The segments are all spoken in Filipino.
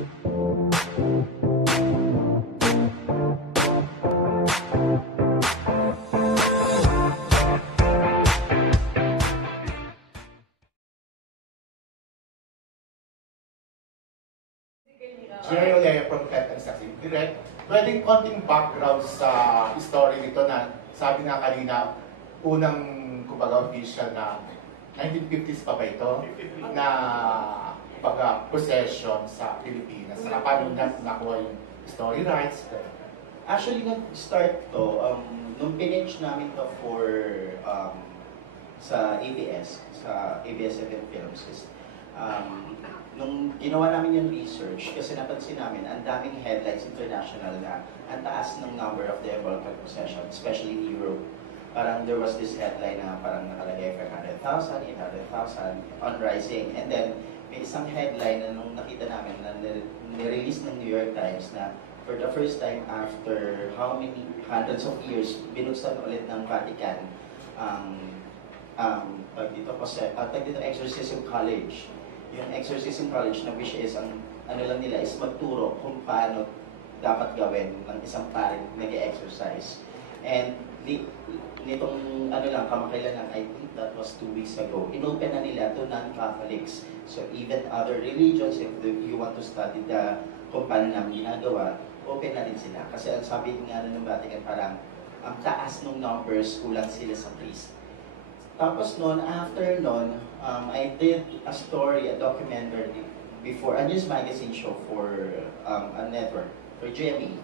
Jerry from Kempee, Direct. Pwedeng konting background sa story nito na sabi nga kanina, unang kumbaga official na 1950s pa ba ito? Na possession sa Pilipinas. Saka paano nakuha yung story rights? Actually, nag-start to, nung pinage namin to for sa ABS-CBN Films. Nung ginawa namin yung research, kasi napansin namin, ang daming headlines international na ang taas ng number of the involuntary possession, especially in Europe. Parang there was this headline na parang nakalagay 500,000, 800,000 on rising. And then, may isang headline na nung nakita namin na nirelease ng New York Times na for the first time after how many hundreds of years, binuksan ulit ng Vatican tag dito Exorcism College. Yung Exorcism College na which is, ang ano lang nila is magturo kung paano dapat gawin ng isang pare nag-exercise. And nitong ano lang, kamakailan lang, I think that was 2 weeks ago, inopen na nila to non-Catholics. So even other religions, if you want to study kung paano namin ginagawa, open na rin sila. Kasi ang sabi nga ng Vatican, parang ang taas ng numbers, kulang sila sa priest. Tapos noon, after noon, I did a story, a documentary before, a news magazine show for a network, for GME.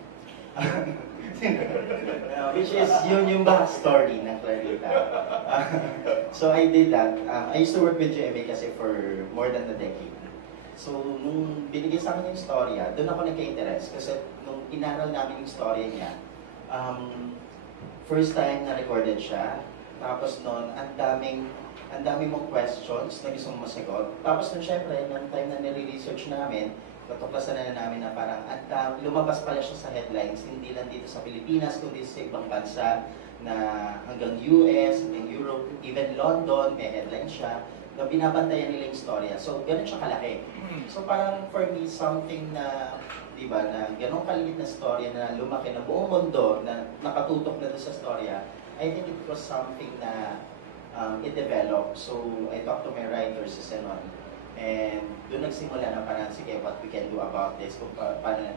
Which is yung backstory ng Clarita. So I did that. I used to work with GME kasi for more than a decade. So nung binigay sa akin yung storya, doon ako nagka-interest kasi nung inaral namin yung storya niya, first time na recorded siya. Tapos noon, ang daming mong questions na gusto mong masagot. Tapos noon, syempre, nung time na nire-research namin, natuklasan na namin na parang lumabas pala siya sa headlines, hindi lang dito sa Pilipinas, kundi sa ibang bansa na hanggang US, hanggang Europe, even London, may headline siya, na binabantayan nila yung storya. So, ganun siya kalaki. So, parang for me, something na, di ba, na ganun kaliit na storya na lumaki na buong mundo, na nakatutok na doon sa storya, I think it was something na it developed. So I talked to my writers and doon nagsimula na parang, sige, what we can do about this, kung paano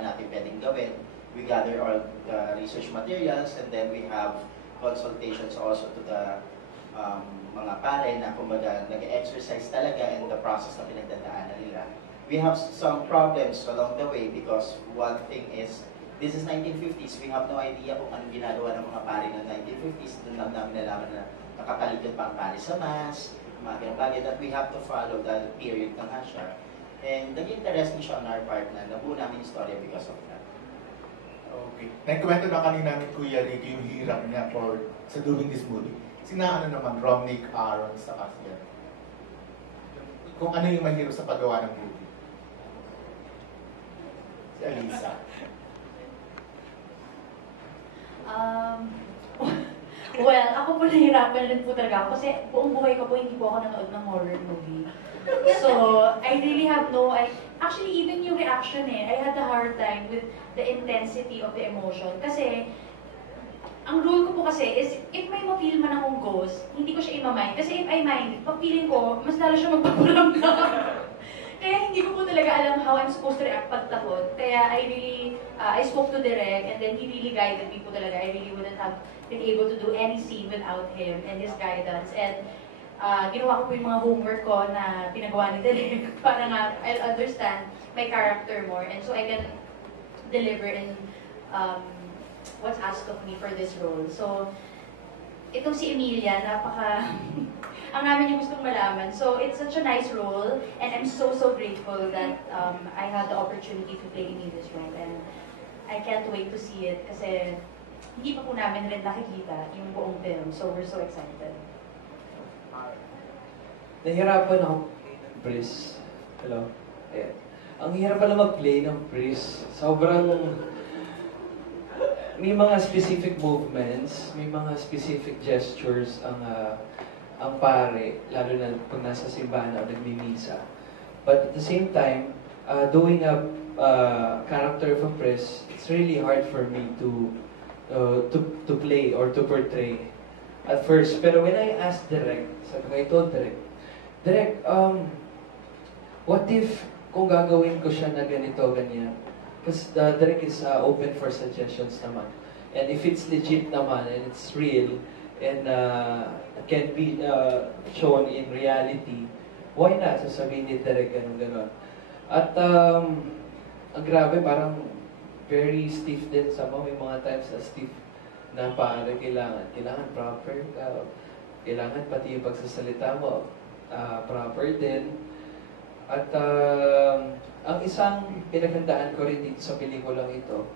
natin pwedeng gawin. We gather all the research materials and then we have consultations also to the mga pare na kumbaga nag-exercise talaga in the process na pinagdadaanan nila. We have some problems along the way because one thing is, this is 1950s. We have no idea kung anong ginagawa ng mga pari ng 1950s. Doon lang namin nalaman na nakatalikod pa ang pari sa mass, mga ganang bagay that we have to follow that period na nga siya. And naging interesting siya on our part na nabuo namin yung story because of that. Okay. Nagkwento na kanina ni Kuya Ricky yung hirap niya sa doing this movie. Sina naman, Romnick, Aaron, sa Kasian. Kung ano yung mahirap sa paggawa ng movie. Si Alisa. Well, ako po nahirapan rin po talaga ako kasi buong buhay ko po hindi po ako nanood ng horror movie. So, I really have actually even yung reaction I had a hard time with the intensity of the emotion. Kasi, ang rule ko po kasi is, if may ma-feel man akong ghost, hindi ko siya ima-mind. Kasi if I mind, pag-feeling ko, mas lalo siya magpaparamdam. Kaya hindi ko po talaga alam how I'm supposed to react pag takot. Kaya I spoke to Derek and then he really guided me po talaga. I really wouldn't have been able to do any scene without him and his guidance. And ginawa ko po yung mga homework ko na pinagawa ni Derek para nga I'll understand my character more. And so I can deliver in what's asked of me for this role. So, itong si Emilia, ang namin yung gustong malaman. So, it's such a nice role, and I'm so grateful that I had the opportunity to play Emilia's role, and I can't wait to see it, kasi hindi pa po namin rin nakikita yung buong film, so we're so excited. Nahirapan ako ng Pris. Hello? Ayan. Ang hirap pala mag-play ng Pris. Sobrang may mga specific movements, may mga specific gestures ang pare, lalo na pag nasa simbahan o nagmimisa. But at the same time, doing a character of a priest, it's really hard for me to play or to portray at first. Pero when I asked Derek, sabi ko, I told Derek, what if kung gagawin ko siya na ganito, ganyan? Because Derek is open for suggestions naman. And if it's legit naman, and it's real, and can be shown in reality, why not? Sasabihin ni Derek ganun. At ang grabe, parang very stiff din sa may mga times na stiff na parang kailangan proper ka. Kailangan pati yung pagsasalita mo proper din. At ang isang pinaghandaan ko rin dito sa pelikulang ito,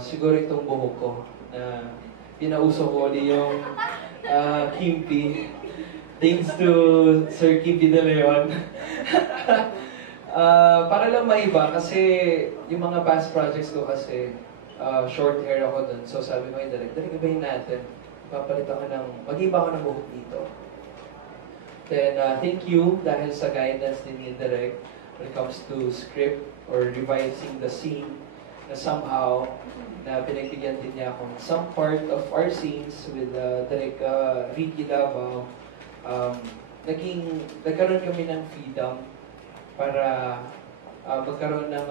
siguro itong buhok ko na pinauso ko ulit yung Kempee. Thanks to Sir Kempee de Leon. Para lang maiba kasi yung mga past projects ko kasi short hair ako dun. So sabi ko, Derek, ibahin natin. Papalitan ko mag-iba ko ng buhok dito. Then, thank you dahil sa guidance din ni Derek when it comes to script or revising the scene na somehow na pinagbigyan din niya akong some part of our scenes with Derek Ricky Davao. Nagkaroon kami ng freedom para magkaroon ng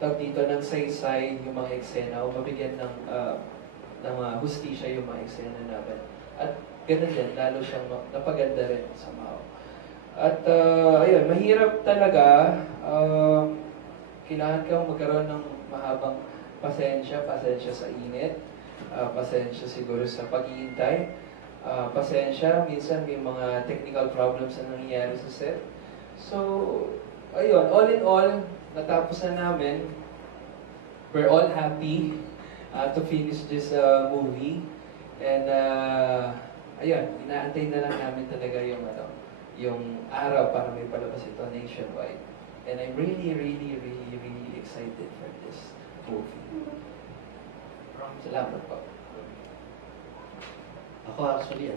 tawag dito ng saysay yung mga eksena o mabigyan ng hustisya yung mga eksena namin. At ganun din, lalo siyang napaganda rin somehow. At ayun, mahirap talaga. Kailangan kang magkaroon ng mahabang pasensya sa init, pasensya siguro sa pag-iintay, pasensya, minsan may mga technical problems na nangyayari sa set. So, ayun, all in all, natapos na namin. We're all happy to finish this movie. And ayun, inaantay na lang namin talaga yung araw para may palabas ito nationwide. And I'm really excited for this movie. Salamat po. Ako actually,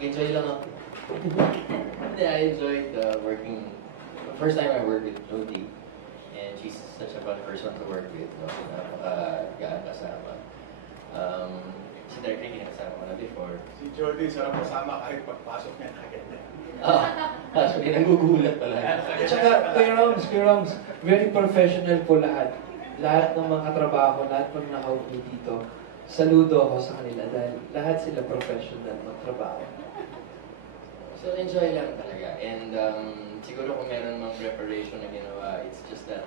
enjoy lang ako. I enjoyed working. First time I worked with Jody, and she's such a fun person to work with. Napaka-gaan kasama. Si Derek Gabrino kasama ko na before. Si Jordy, sarap kasama kahit pagpasok niya na agad na. Actually, nagugulat pala. At saka, Kuya Roms, very professional po lahat. Lahat ng mga katrabaho, lahat ng nakaupo dito. Saludo ako sa kanila dahil lahat sila professional magtrabaho. So, enjoy lang talaga. And siguro kung meron mang preparation na ginawa, it's just that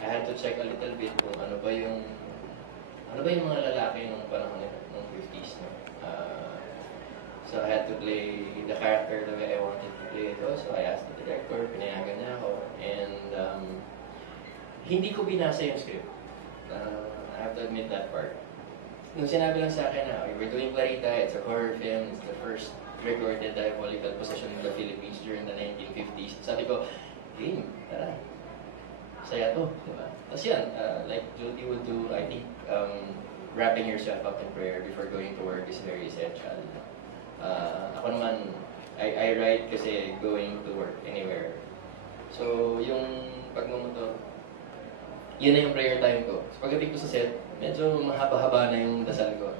I had to check a little bit kung ano ba yung mga lalaki nung panahon nung 50s. No? So I had to play the character the way I wanted to play it. So I asked the director, pinayagan niya ako. And hindi ko binasa yung script. I have to admit that part. Nung sinabi lang sa akin na we're doing Clarita, it's a horror film, it's the first recorded diabolical possession in the Philippines during the 1950s. Sabi ko, game, tara. Saya to, diba? Tapos yan, like Judy would do, I think, wrapping yourself up in prayer before going to work is very essential. Ako naman, I write kasi going to work anywhere. So, yung pagmumotor, yun na yung prayer time ko. So, pagdating ko sa set, medyo mahaba-haba na yung dasal ko.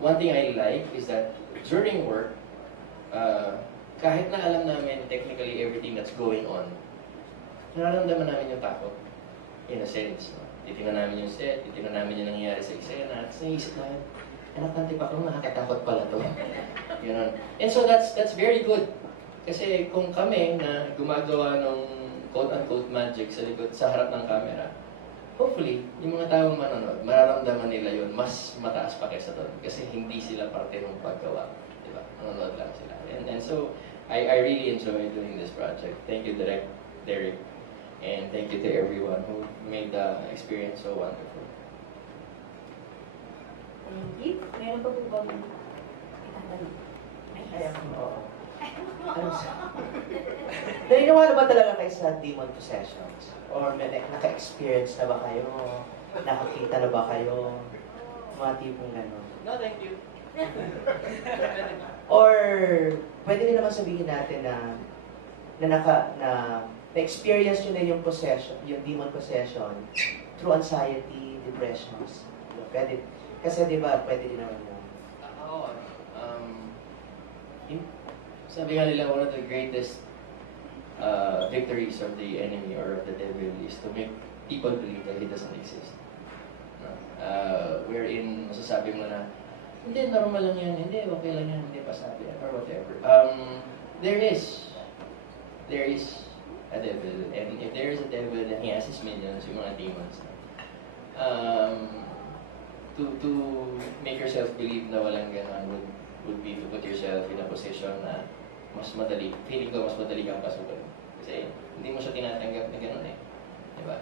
One thing I like is that during work, kahit na alam namin technically everything that's going on, nararamdaman namin yung takot. In a sense. No? Titingnan namin yung set, titingnan namin yung nangyayari sa eksena, at naisip namin, anak ng tipa ko, nakakatakot pala to. Yun. And so that's very good. Kasi kung kami na gumagawa ng quote-unquote magic sa likod, sa harap ng camera, hopefully, yung mga taong manonood, mararamdaman nila yun, mas mataas pa kaysa doon. Kasi hindi sila parte ng paggawa. Diba? Manonood lang sila. And so, I really enjoy doing this project. Thank you, Derek. And thank you to everyone who made the experience so wonderful. Thank you. Meron pa po bang itatanong? Oo. Naniniwala ba talaga kayo sa demon possessions? Or naka-experience na ba kayo? Nakakita na ba kayo? Mga tipong gano'n? No, thank you. Or pwede rin naman sabihin natin na na-experience nyo na yung possession, yung demon possession through anxiety, depressions. Pwede, kasi di ba, pwede din naman yun. Ako, sabi nga nila, one of the greatest victories of the enemy or of the devil is to make people believe that he doesn't exist. No? Wherein, masasabi mo na, hindi, normal lang yan, hindi, okay lang yan, hindi pasabi yan, or whatever. There is a devil, and if there is a devil, then he has his minions, yung mga demons. To make yourself believe na walang ganon would be to put yourself in a position na mas madali, feeling ko mas madali kang pasukan. Kasi hindi mo siya tinatanggap na ganon eh. Diba?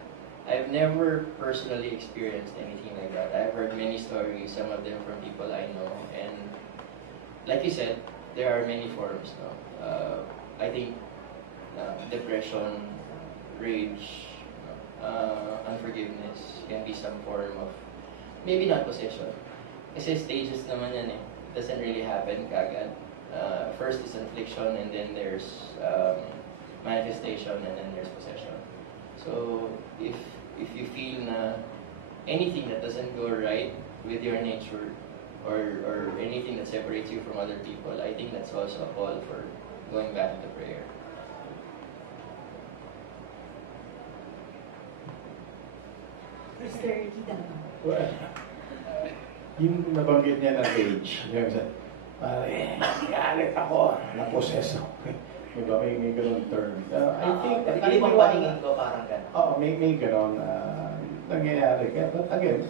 I've never personally experienced anything like that. I've heard many stories, some of them from people I know, and like you said, there are many forms. No? I think depression, rage, unforgiveness can be some form of, maybe not possession. Kasi stages naman yan eh. It doesn't really happen kagad. First is infliction, and then there's manifestation, and then there's possession. So if you feel na anything that doesn't go right with your nature or anything that separates you from other people, I think that's also a call for going back to prayer. Mr. Kita. Well, yung nabanggit niya ng age, yung galit ako, naposes ako. Diba, may ganun term. I think, Kalimang paningin ko parang gano'n. Oo, may ganun nangyayari. Kaya, but again,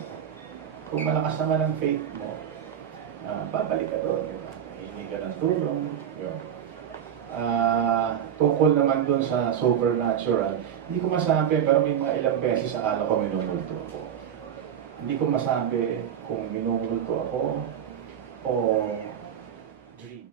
kung malakas naman ang faith mo, babalik ka doon, diba? Hindi ka ng tulong. Diba? Tungkol naman doon sa supernatural, hindi ko masabi, pero may mga ilang beses akala ko minumulto ako. Hindi ko masabi kung minumulto ako o dream.